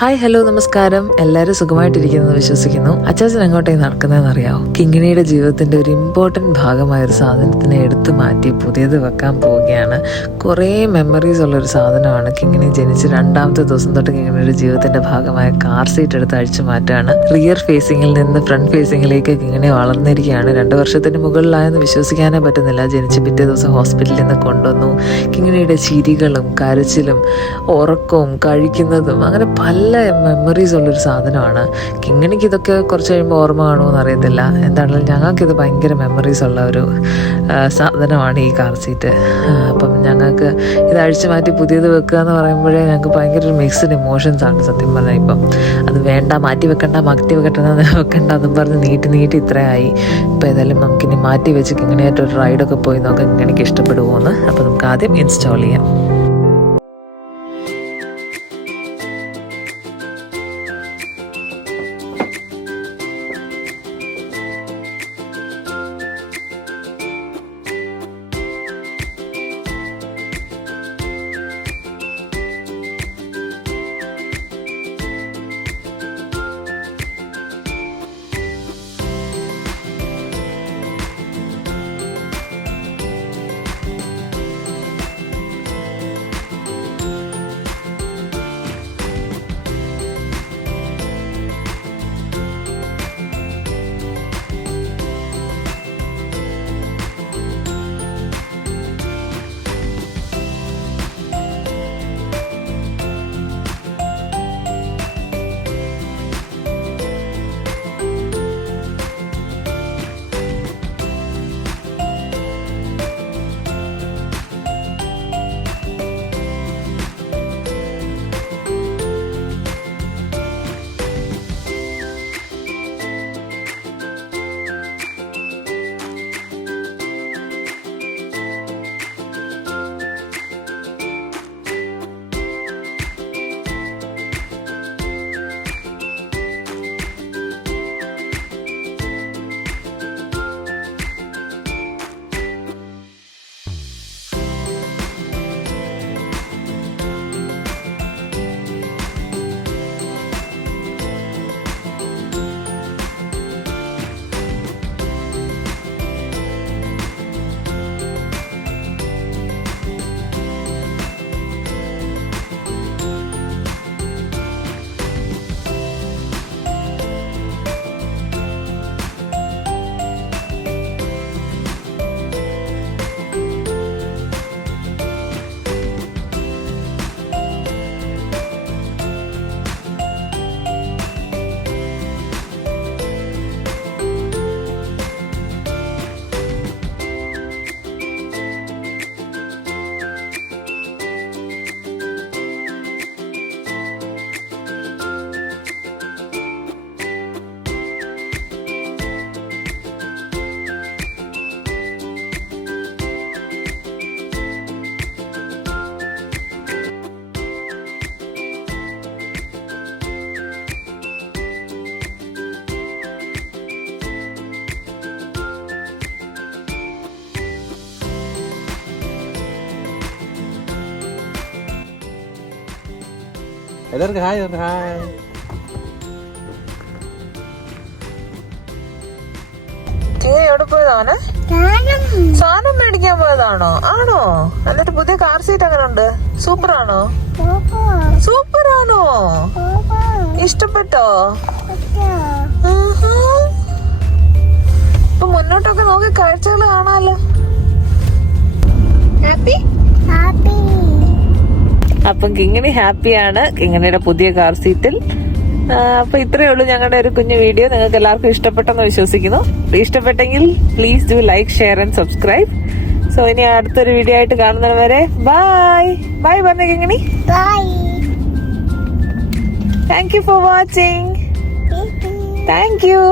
Hi hello നമസ്കാരം. എല്ലാവരും സുഖമായിട്ടിരിക്കുന്നത് വിശ്വസിക്കുന്നു. അച്ചാച്ചൻ എങ്ങോട്ടേക്ക് നടക്കുന്നതെന്ന് അറിയാമോ? കിങ്ങിണിയുടെ ജീവിതത്തിന്റെ ഒരു ഇമ്പോർട്ടൻറ്റ് ഭാഗമായ ഒരു സാധനത്തിനെ എടുത്തു മാറ്റി പുതിയത് വെക്കാൻ പോവുകയാണ്. കുറേ മെമ്മറീസ് ഉള്ളൊരു സാധനമാണ്. കിങ്ങിണി ജനിച്ച് 2ാമത്തെ ദിവസം തൊട്ട് കിങ്ങിണിയുടെ ജീവിതത്തിന്റെ ഭാഗമായ കാർ സീറ്റ് എടുത്ത് അഴിച്ചു മാറ്റാണ്. റിയർ ഫേസിങ്ങിൽ നിന്ന് ഫ്രണ്ട് ഫേസിങ്ങിലേക്ക് കിങ്ങിണി വളർന്നിരിക്കുകയാണ്. 2 വർഷത്തിന് മുകളിലായെന്ന് വിശ്വസിക്കാനേ പറ്റുന്നില്ല. ജനിച്ച് പിറ്റേ ദിവസം ഹോസ്പിറ്റലിൽ നിന്ന് കൊണ്ടുവന്നു. കിങ്ങിണിയുടെ ചിരികളും കരച്ചിലും ഉറക്കവും കഴിക്കുന്നതും അങ്ങനെ പല മെമ്മറീസ് ഉള്ളൊരു സാധനമാണ്. കിങ്ങിണിക്ക് ഇതൊക്കെ കുറച്ച് കഴിയുമ്പോൾ ഓർമ്മ കാണുമോ അറിയത്തില്ല. എന്താണെങ്കിലും ഞങ്ങൾക്കിത് ഭയങ്കര മെമ്മറീസ് ഉള്ള ഒരു സാധനമാണ് ഈ കാർ സീറ്റ്. അപ്പം ഞങ്ങൾക്ക് ഇത് അഴിച്ചു മാറ്റി പുതിയത് വെക്കുക എന്ന് പറയുമ്പോഴേ ഞങ്ങൾക്ക് ഭയങ്കര ഒരു മിക്സ്ഡ് ഇമോഷൻസ് ആണ് സത്യം പറഞ്ഞാൽ. ഇപ്പം അത് വേണ്ട, മാറ്റി വെക്കണ്ടെന്നും പറഞ്ഞ് നീട്ടി ഇത്രയായി. ഇപ്പം ഏതായാലും നമുക്കിനി മാറ്റി വെച്ച് കിങ്ങിണിയായിട്ട് ഒരു റൈഡൊക്കെ പോയി നോക്കാം കിങ്ങിണിക്ക് ഇഷ്ടപ്പെടുമോ എന്ന്. അപ്പോൾ നമുക്ക് ആദ്യം ഇൻസ്റ്റാൾ ചെയ്യാം. എല്ലാവർക്കും ഹായ് ഹായ്. എവിടെ പോയതാണ്? സാധനം മേടിക്കാൻ പോയതാണോ? ആണോ? എന്നിട്ട് പുതിയ കാർ സീറ്റ് എങ്ങനെ ഉണ്ട്? സൂപ്പറാണോ? ഇഷ്ടപ്പെട്ടോ? ഇപ്പൊ മുന്നോട്ടൊക്കെ നോക്കി കാഴ്ചകൾ കാണാലോ. ഹാപ്പി? അപ്പം കിങ്ങിണി ഹാപ്പിയാണ് കിങ്ങിണിയുടെ പുതിയ കാർ സീറ്റിൽ. അപ്പൊ ഇത്രയേ ഉള്ളൂ ഞങ്ങളുടെ ഒരു കുഞ്ഞു വീഡിയോ. നിങ്ങൾക്ക് എല്ലാവർക്കും ഇഷ്ടപ്പെട്ടെന്ന് വിശ്വസിക്കുന്നു. ഇഷ്ടപ്പെട്ടെങ്കിൽ please do like, share and subscribe. So ഇനി അടുത്തൊരു വീഡിയോ ആയിട്ട് കാണുന്നത് വരെ ബൈ ബൈ പറഞ്ഞ Kingini. Thank you for watching. Thank you.